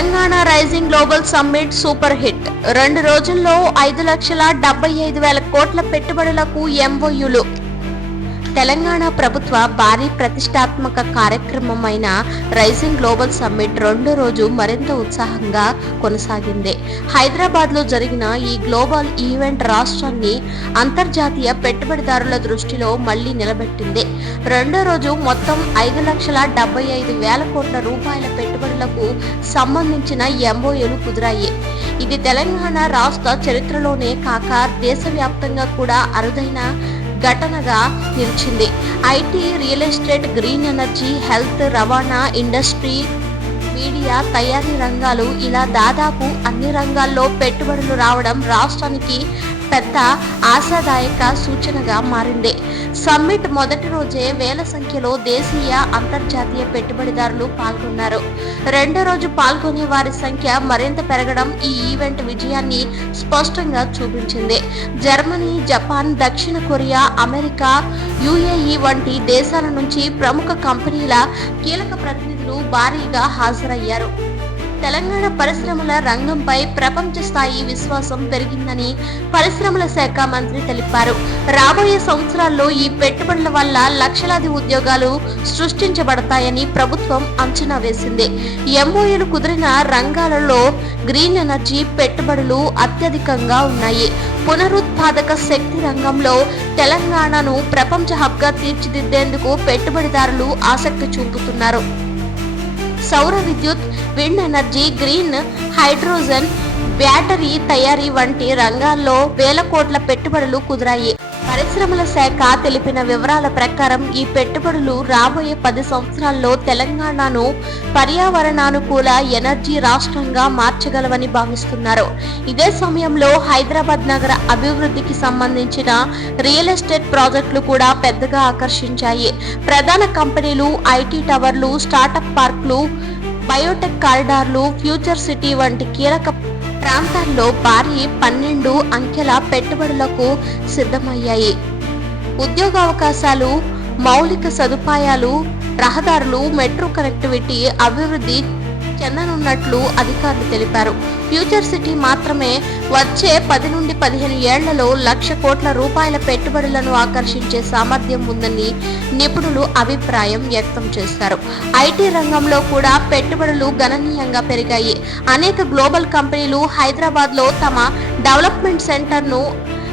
Telangana rising global summit super hit. 2 రోజుల్లో 5,75,000 కోట్ల పెట్టుబడులకు ఎంఓయూలు. తెలంగాణ ప్రభుత్వ భారీ ప్రతిష్టాత్మక కార్యక్రమమైన రైజింగ్ గ్లోబల్ సమ్మిట్ 2వ రోజు మరింత ఉత్సాహంగా కొనసాగింది. హైదరాబాద్ లో జరిగిన ఈ గ్లోబల్ ఈవెంట్ రాష్ట్రాన్ని అంతర్జాతీయ పెట్టుబడిదారుల దృష్టిలో మళ్లీ నిలబెట్టింది. 2వ రోజు మొత్తం 5,75,000 కోట్ల రూపాయల పెట్టుబడులకు సంబంధించిన ఎంఓయూలు కుదిరాయి. ఇది తెలంగాణ రాష్ట్ర చరిత్రలోనే కాక దేశవ్యాప్తంగా కూడా అరుదైన ఘటనగా నిలిచింది. IT, real estate, green energy, health, రవాణా, ఇండస్ట్రీ, మీడియా, తయారీ రంగాలు ఇలా దాదాపు అన్ని రంగాల్లో పెట్టుబడులు రావడం రాష్ట్రానికి పెద్ద ఆశాదాయక సూచనగా మారింది. సమ్మిట్ మొదటి రోజే వేల సంఖ్యలో దేశీయ, అంతర్జాతీయ పెట్టుబడిదారులు పాల్గొన్నారు. 2వ రోజు పాల్గొనే వారి సంఖ్య మరింత పెరగడం ఈ ఈవెంట్ విజయాన్ని స్పష్టంగా చూపించింది. జర్మనీ, జపాన్, దక్షిణ కొరియా, అమెరికా, యుఏఈ వంటి దేశాల నుంచి ప్రముఖ కంపెనీల కీలక ప్రతినిధులు భారీగా హాజరయ్యారు. తెలంగాణ పరిశ్రమల రంగంపై ప్రపంచ స్థాయి విశ్వాసం పెరిగిందని పరిశ్రమల శాఖ మంత్రి తెలిపారు. రాబోయే సంవత్సరాల్లో ఈ పెట్టుబడుల వల్ల లక్షలాది ఉద్యోగాలు సృష్టించబడతాయని ప్రభుత్వం అంచనా వేసింది. ఎంఓయూలు కుదిరిన రంగాలలో గ్రీన్ ఎనర్జీ పెట్టుబడులు అత్యధికంగా ఉన్నాయి. పునరుత్పాదక శక్తి రంగంలో తెలంగాణను ప్రపంచ హబ్గా తీర్చిదిద్దేందుకు పెట్టుబడిదారులు ఆసక్తి చూపుతున్నారు. సౌర విద్యుత్, wind energy, green hydrogen, battery తయారీ వంటి రంగాల్లో వేల కోట్ల పెట్టుబడులు కుదిరాయి. పరిశ్రమల శాఖ తెలిపిన వివరాల ప్రకారం ఈ పెట్టుబడులు రాబోయే 10 సంవత్సరాల్లో తెలంగాణను పర్యావరణానుకూల ఎనర్జీ రాష్ట్రంగా మార్చగలవని భావిస్తున్నారు. ఇదే సమయంలో హైదరాబాద్ నగర అభివృద్ధికి సంబంధించిన రియల్ ఎస్టేట్ ప్రాజెక్టులు కూడా పెద్దగా ఆకర్షించాయి. ప్రధాన కంపెనీలు, ఐటీ టవర్లు, స్టార్టప్ పార్కులు, బయోటెక్ కారిడార్లు, ఫ్యూచర్ సిటీ వంటి కీలక ప్రాంతాల్లో భారీ 12 అంకెల పెట్టుబడులకు సిద్ధమయ్యాయి. ఉద్యోగావకాశాలు, మౌలిక సదుపాయాలు, రహదారులు, మెట్రో కనెక్టివిటీ అభివృద్ధి చెందనున్నట్లు అధికారులు తెలిపారు. ఫ్యూచర్ సిటీ మాత్రమే వచ్చే 10 నుండి 15 ఏళ్లలో 1,00,000 కోట్ల రూపాయల పెట్టుబడులను ఆకర్షించే సామర్థ్యం ఉందని నిపుణులు అభిప్రాయం వ్యక్తం చేశారు. ఐటీ రంగంలో కూడా పెట్టుబడులు గణనీయంగా పెరిగాయి. అనేక గ్లోబల్ కంపెనీలు హైదరాబాద్ లో తమ డెవలప్మెంట్ సెంటర్ను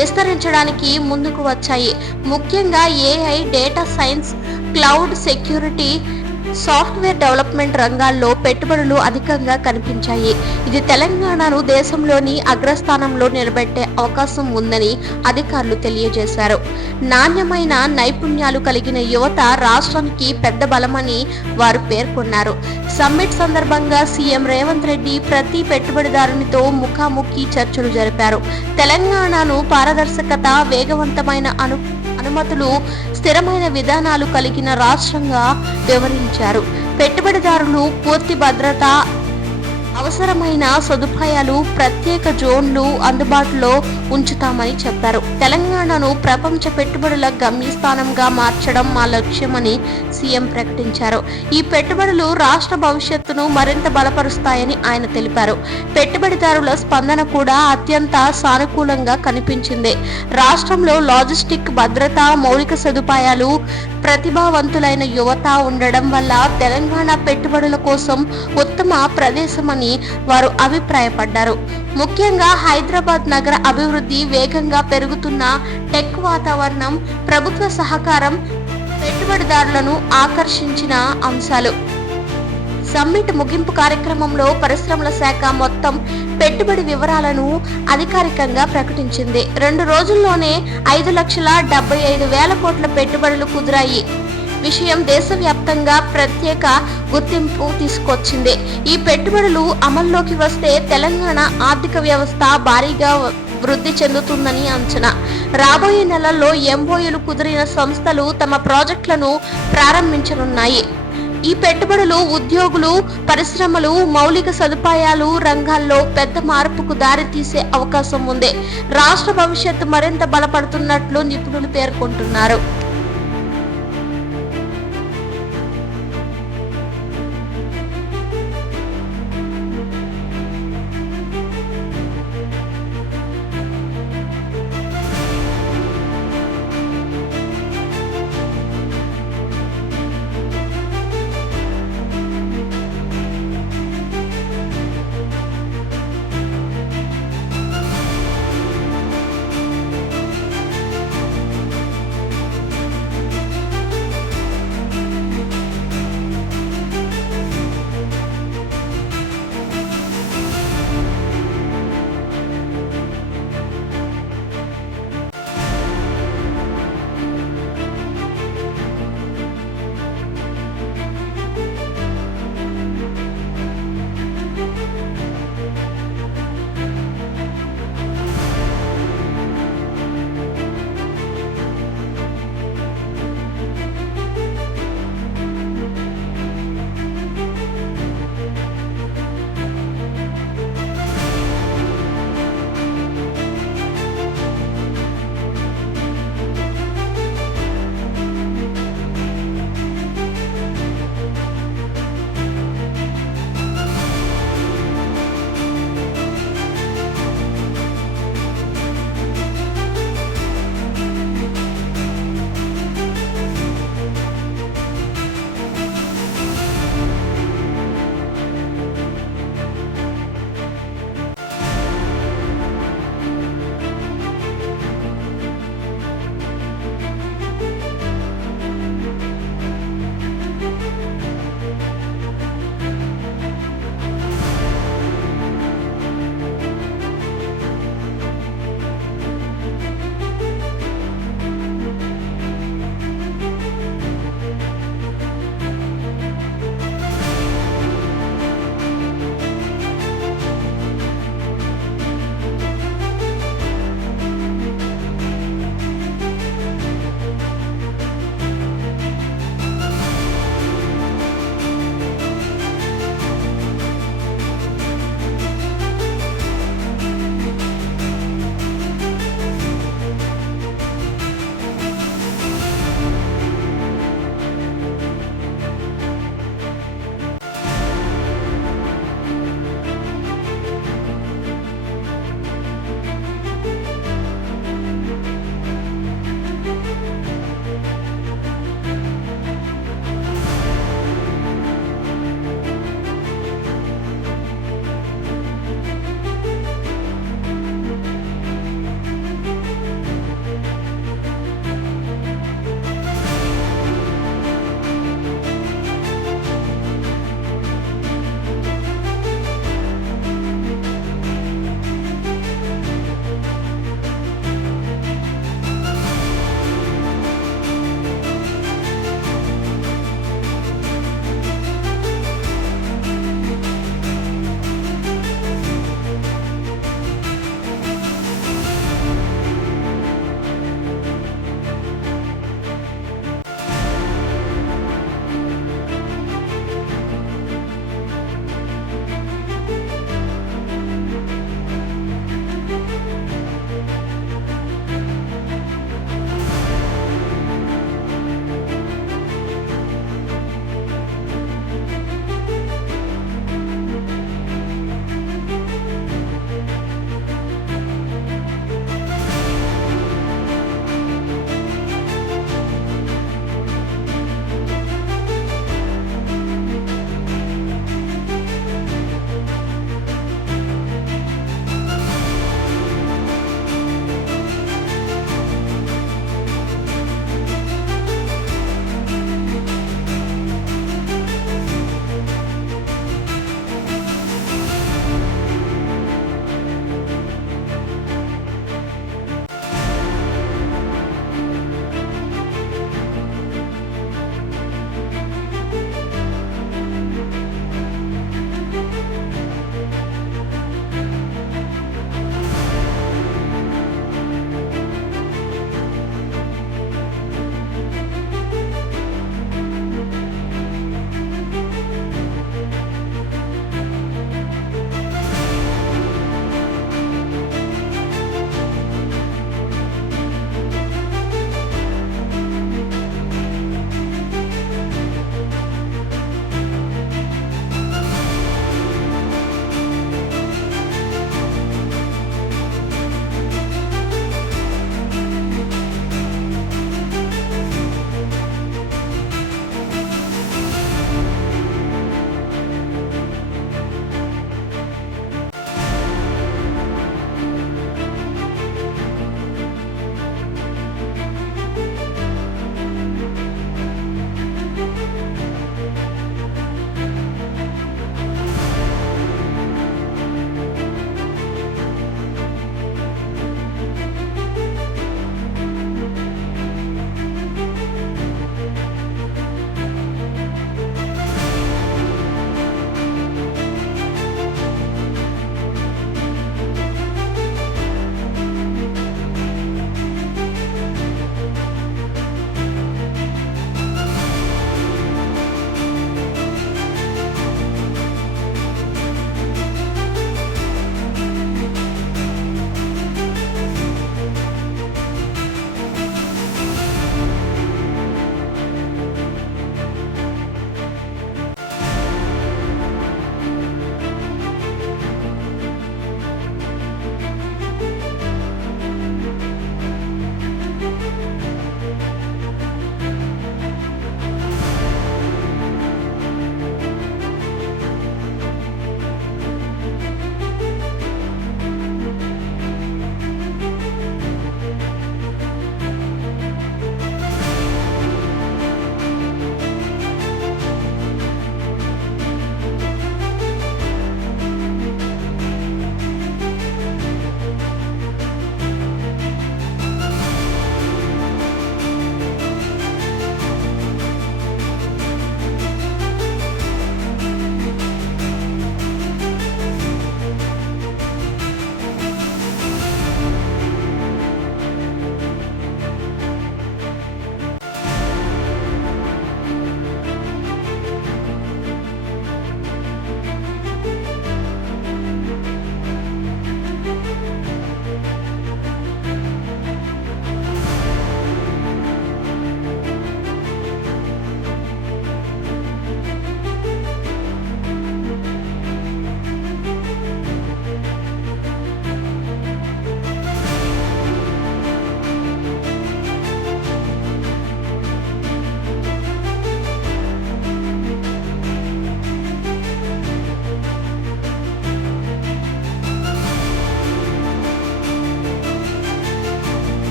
విస్తరించడానికి ముందుకు వచ్చాయి. ముఖ్యంగా AI, data science, cloud security, software development రంగాల్లో పెట్టుబడులు అధికంగా కనిపించాయి. ఇది తెలంగాణను దేశంలోని అగ్రస్థానంలో నిలబెట్టే అవకాశం ఉందని అధికారులు తెలియజేశారు. నాణ్యమైన నైపుణ్యాలు కలిగిన యువత రాష్ట్రానికి పెద్ద బలమని వారు పేర్కొన్నారు. సమ్మిట్ సందర్భంగా సీఎం రేవంత్ రెడ్డి ప్రతి పెట్టుబడిదారునితో ముఖాముఖి చర్చలు జరిపారు. తెలంగాణను పారదర్శకత, వేగవంతమైన అనుమతులు, స్థిరమైన విధానాలు కలిగిన రాష్ట్రంగా వివరించారు. పెట్టుబడిదారులు పూర్తి భద్రత, అవసరమైన సదుపాయాలు, ప్రత్యేక జోన్లు అందుబాటులో ఉంచుతామని చెప్పారు. తెలంగాణను ప్రపంచ పెట్టుబడుల గమ్యస్థానంగా మార్చడం మా లక్ష్యమని సీఎం ప్రకటించారు. ఈ పెట్టుబడులు రాష్ట్ర భవిష్యత్తును మరింత బలపరుస్తాయని ఆయన తెలిపారు. పెట్టుబడిదారుల స్పందన కూడా అత్యంత సానుకూలంగా కనిపించింది. రాష్ట్రంలో లాజిస్టిక్, భద్రత, మౌలిక సదుపాయాలు, ప్రతిభావంతులైన యువత ఉండడం వల్ల తెలంగాణ పెట్టుబడుల కోసం ఉత్తమ ప్రదేశమని వారు అభిప్రాయపడ్డారు. ముఖ్యంగా హైదరాబాద్ నగర అభివృద్ధి, వేగంగా పెరుగుతున్న టెక్ వాతావరణం, ప్రభుత్వ సహకారం పెట్టుబడిదారులను ఆకర్షించిన అంశాలు. సమ్మిట్ ముగింపు కార్యక్రమంలో పరిశ్రమల శాఖ మొత్తం పెట్టుబడి వివరాలను అధికారికంగా ప్రకటించింది. 2 రోజుల్లోనే 5,75,000 కోట్ల పెట్టుబడులు కుదిరాయి. విషయం దేశవ్యాప్తంగా ప్రత్యేక గుర్తింపు తీసుకొచ్చింది. ఈ పెట్టుబడులు అమల్లోకి వస్తే తెలంగాణ ఆర్థిక వ్యవస్థ భారీగా వృద్ధి చెందుతుందని అంచనా. రాబోయే నెలల్లో ఎంఓయూలు కుదిరిన సంస్థలు తమ ప్రాజెక్టులను ప్రారంభించనున్నాయి. ఈ పెట్టుబడులు ఉద్యోగులు, పరిశ్రమలు, మౌలిక సదుపాయాలు రంగాల్లో పెద్ద మార్పుకు దారి తీసే అవకాశం ఉంది. రాష్ట్ర భవిష్యత్తు మరింత బలపడుతున్నట్లు నిపుణులు పేర్కొంటున్నారు.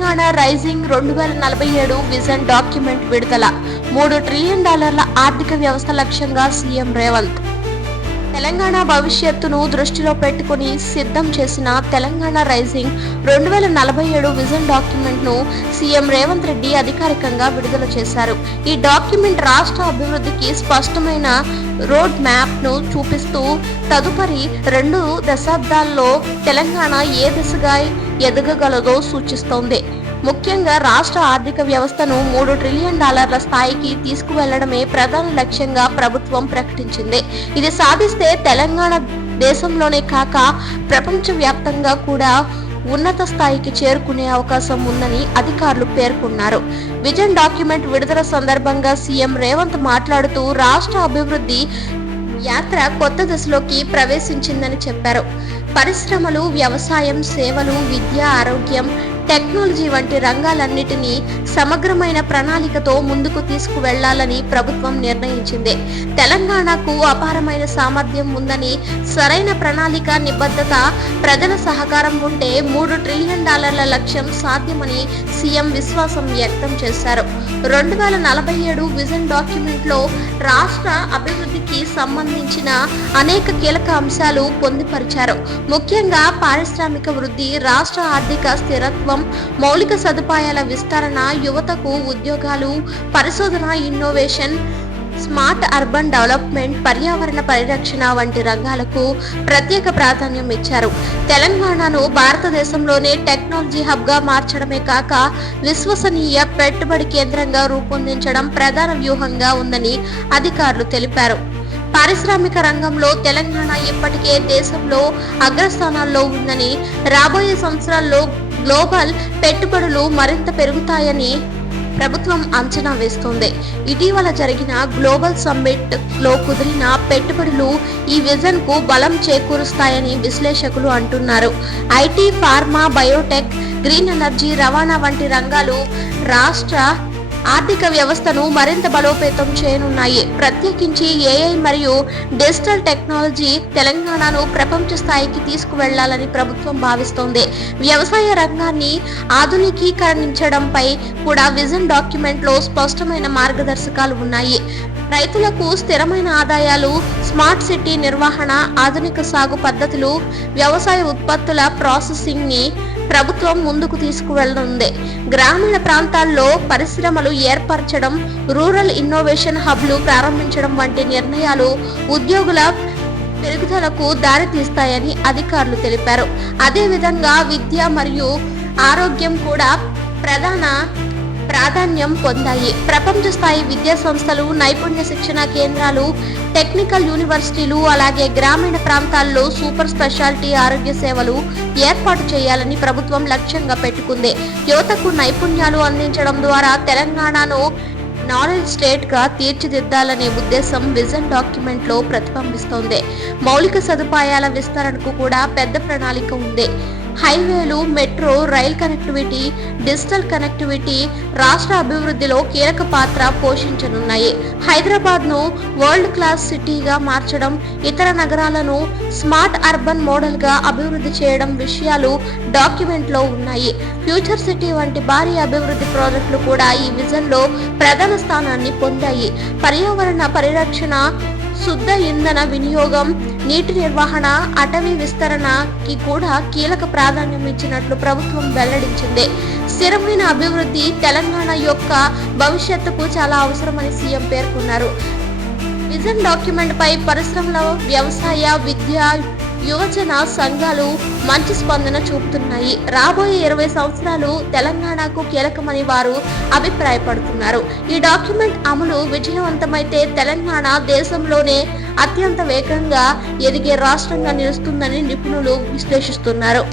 తెలంగాణ రైజింగ్ 2047 విజన్ డాక్యుమెంట్ విడుదల. $3 ట్రిలియన్ ఆర్థిక వ్యవస్థ లక్ష్యంగా సీఎం రేవంత్. తెలంగాణ భవిష్యత్తును దృష్టిలో పెట్టుకుని సిద్ధం చేసిన తెలంగాణ రైజింగ్ 2047 విజన్ డాక్యుమెంట్ ను సీఎం రేవంత్ రెడ్డి అధికారికంగా విడుదల చేశారు. ఈ డాక్యుమెంట్ రాష్ట్ర అభివృద్ధికి స్పష్టమైన రోడ్ మ్యాప్ ను చూపిస్తూ తదుపరి 2 దశాబ్దాల్లో తెలంగాణ ఏ దిశగా ఎదగగలదో సూచిస్తోంది. ముఖ్యంగా రాష్ట్ర ఆర్థిక వ్యవస్థను $3 ట్రిలియన్ స్థాయికి తీసుకువెళ్లడమే ప్రధాన లక్ష్యంగా ప్రభుత్వం ప్రకటించింది. ఇది సాధిస్తే తెలంగాణ దేశంలోనే కాక ప్రపంచవ్యాప్తంగా కూడా ఉన్నత స్థాయికి చేరుకునే అవకాశం ఉందని అధికారులు పేర్కొన్నారు. విజన్ డాక్యుమెంట్ విడుదల సందర్భంగా సీఎం రేవంత్ మాట్లాడుతూ రాష్ట్ర అభివృద్ధి యాత్ర కొత్త దశలోకి ప్రవేశించిందని చెప్పారు. పరిశ్రమలు, వ్యవసాయం, సేవలు, విద్య, ఆరోగ్యం, టెక్నాలజీ వంటి రంగాలన్నిటినీ సమగ్రమైన ప్రణాళికతో ముందుకు తీసుకువెళ్లాలని ప్రభుత్వం నిర్ణయించింది. తెలంగాణకు అపారమైన సామర్థ్యం ఉందని, సరైన ప్రణాళిక, నిబద్ధత, ప్రజల సహకారం ఉంటే $3 ట్రిలియన్ లక్ష్యం సాధ్యమని సీఎం విశ్వాసం వ్యక్తం చేశారు. 2047 విజన్ డాక్యుమెంట్ లో రాష్ట్ర అభివృద్ధికి సంబంధించిన అనేక కీలక అంశాలు పొందుపరిచారు. ముఖ్యంగా పారిశ్రామిక వృద్ధి, రాష్ట్ర ఆర్థిక స్థిరత్వం, మౌలిక సదుపాయాల విస్తరణ, యువతకు ఉద్యోగాలు, పరిశోధన, ఇన్నోవేషన్, స్మార్ట్ అర్బన్ డెవలప్మెంట్, పర్యావరణ పరిరక్షణ వంటి రంగాలకు ప్రత్యేక ప్రాధాన్యం ఇచ్చారు. తెలంగాణను భారతదేశంలోనే టెక్నాలజీ హబ్ గా మార్చడమే కాక విశ్వసనీయ పెట్టుబడి కేంద్రంగా రూపొందించడం ప్రధాన వ్యూహంగా ఉందని అధికారులు తెలిపారు. పారిశ్రామిక రంగంలో తెలంగాణ ఇప్పటికే దేశంలో అగ్రస్థానాల్లో ఉందని, రాబోయే సంవత్సరాల్లో గ్లోబల్ పెట్టుబడులు మరింత పెరుగుతాయని ప్రభుత్వం అంచనా వేస్తోంది. ఇటీవల జరిగిన గ్లోబల్ సమ్మిట్ లో కుదిరిన పెట్టుబడులు ఈ విజన్ కు బలం చేకూరుస్తాయని విశ్లేషకులు అంటున్నారు. IT, pharma, Biotech, green energy, రవాణా వంటి రంగాలు రాష్ట్ర ఆర్థిక వ్యవస్థను మరింత బలోపేతం చేయనున్నాయి. ప్రత్యేకించి ఏఐ మరియు డిజిటల్ టెక్నాలజీ తెలంగాణను ప్రపంచ స్థాయికి తీసుకువెళ్లాలని ప్రభుత్వం భావిస్తోంది. వ్యవసాయ రంగాన్ని ఆధునికీకరించడంపై కూడా విజన్ డాక్యుమెంట్ లో స్పష్టమైన మార్గదర్శకాలు ఉన్నాయి. రైతులకు స్థిరమైన ఆదాయాలు, స్మార్ట్ సిటీ నిర్వహణ, ఆధునిక సాగు పద్ధతులు, వ్యవసాయ ఉత్పత్తుల ప్రాసెసింగ్ ని ప్రభుత్వం ముందుకు తీసుకువెళ్లనుంది. గ్రామీణ ప్రాంతాల్లో పరిశ్రమలు ఏర్పరచడం, రూరల్ ఇన్నోవేషన్ హబ్లు ప్రారంభించడం వంటి నిర్ణయాలు ఉద్యోగుల పెరుగుదలకు దారితీస్తాయని అధికారులు తెలిపారు. అదేవిధంగా విద్య మరియు ఆరోగ్యం కూడా ప్రాధాన్యం పొందాయి. ప్రపంచ స్థాయి విద్యా సంస్థలు, నైపుణ్య శిక్షణ కేంద్రాలు, టెక్నికల్ యూనివర్సిటీలు, అలాగే గ్రామీణ ప్రాంతాల్లో సూపర్ స్పెషాలిటీ ఆరోగ్య సేవలు ఏర్పాటు చేయాలని ప్రభుత్వం లక్ష్యంగా పెట్టుకుంది. యువతకు నైపుణ్యాలు అందించడం ద్వారా తెలంగాణను నాలెడ్జ్ స్టేట్ గా తీర్చిదిద్దాలనే ఉద్దేశం విజన్ డాక్యుమెంట్ లో ప్రతిబింబిస్తోంది. మౌలిక సదుపాయాల విస్తరణకు కూడా పెద్ద ప్రణాళిక ఉంది. హైవేలు, metro rail connectivity, digital connectivity రాష్ట్ర అభివృద్ధిలో కీలక పాత్ర పోషించనున్నాయి. హైదరాబాద్ ను వరల్డ్ క్లాస్ సిటీగా మార్చడం, ఇతర నగరాలను స్మార్ట్ అర్బన్ మోడల్ గా అభివృద్ధి చేయడం విషయాలు డాక్యుమెంట్ లో ఉన్నాయి. ఫ్యూచర్ సిటీ వంటి భారీ అభివృద్ధి ప్రాజెక్టులు కూడా ఈ విజన్ లో ప్రధాన స్థానాన్ని పొందాయి. పర్యావరణ పరిరక్షణ, శుద్ధ ఇంధన వినియోగం, నీటి నిర్వహణ, అటవీ విస్తరణకి కూడా కీలక ప్రాధాన్యం ఇచ్చినట్లు ప్రభుత్వం వెల్లడించింది. స్థిరమైన అభివృద్ధి తెలంగాణ యొక్క భవిష్యత్తుకు చాలా అవసరమని సీఎం పేర్కొన్నారు. విజన్ డాక్యుమెంట్ పై పరిశ్రమల, వ్యవసాయ, విద్య, యువజన సంఘాలు మంచి స్పందన చూపుతున్నాయి. రాబోయే 20 సంవత్సరాలు తెలంగాణకు కీలకమని వారు అభిప్రాయపడుతున్నారు. ఈ డాక్యుమెంట్ అమలు విజయవంతమైతే తెలంగాణ దేశంలోనే అత్యంత వేగంగా ఎదిగే రాష్ట్రంగా నిలుస్తుందని నిపుణులు విశ్లేషిస్తున్నారు.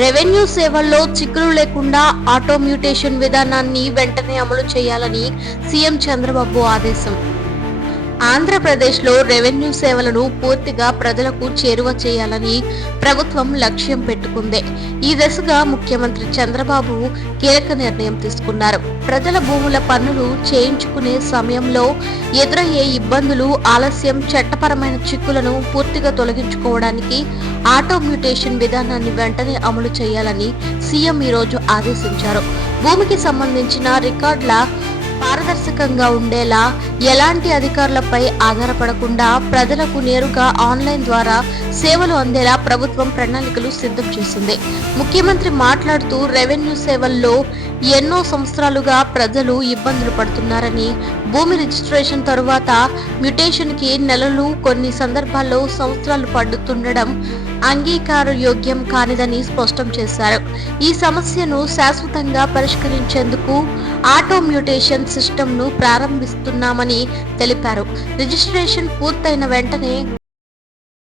రెవెన్యూ సేవల్లో చిక్కులు లేకుండా ఆటో మ్యూటేషన్ విధానాన్ని వెంటనే అమలు చేయాలని సీఎం చంద్రబాబు ఆదేశం. ఆంధ్రప్రదేశ్లో రెవెన్యూ సేవలను పూర్తిగా ప్రజలకు చేరువ చేయాలని ప్రభుత్వం లక్ష్యం పెట్టుకుంది. ఈ దిశగా ముఖ్యమంత్రి చంద్రబాబు కీలక నిర్ణయం తీసుకున్నారు. ప్రజల భూముల పన్నులు చేయించుకునే సమయంలో ఎదురయ్యే ఇబ్బందులు, ఆలస్యం, చట్టపరమైన చిక్కులను పూర్తిగా తొలగించుకోవడానికి ఆటో మ్యూటేషన్ విధానాన్ని వెంటనే అమలు చేయాలని సీఎం ఈరోజు ఆదేశించారు. భూమికి సంబంధించిన రికార్డుల పారదర్శకంగా ఉండేలా, ఎలాంటి అధికారులపై ఆధారపడకుండా ప్రజలకు నేరుగా ఆన్లైన్ ద్వారా సేవలు అందేలా ప్రభుత్వం ప్రణాళికలు సిద్ధం చేసింది. ముఖ్యమంత్రి మాట్లాడుతూ రెవెన్యూ సేవల్లో ఎన్నో సంవత్సరాలుగా ప్రజలు ఇబ్బందులు పడుతున్నారని, భూమి రిజిస్ట్రేషన్ తరువాత మ్యుటేషన్ కి నెలలు, కొన్ని సందర్భాల్లో సంవత్సరాలు పడుతుండడం అంగీకారయోగ్యం కానిదని స్పష్టం చేశారు. ఈ సమస్యను శాశ్వతంగా పరిష్కరించేందుకు ఆటో మ్యూటేషన్ సిస్టమ్ ను ప్రారంభిస్తున్నామని తెలిపారు. రిజిస్ట్రేషన్ పూర్తయిన వెంటనే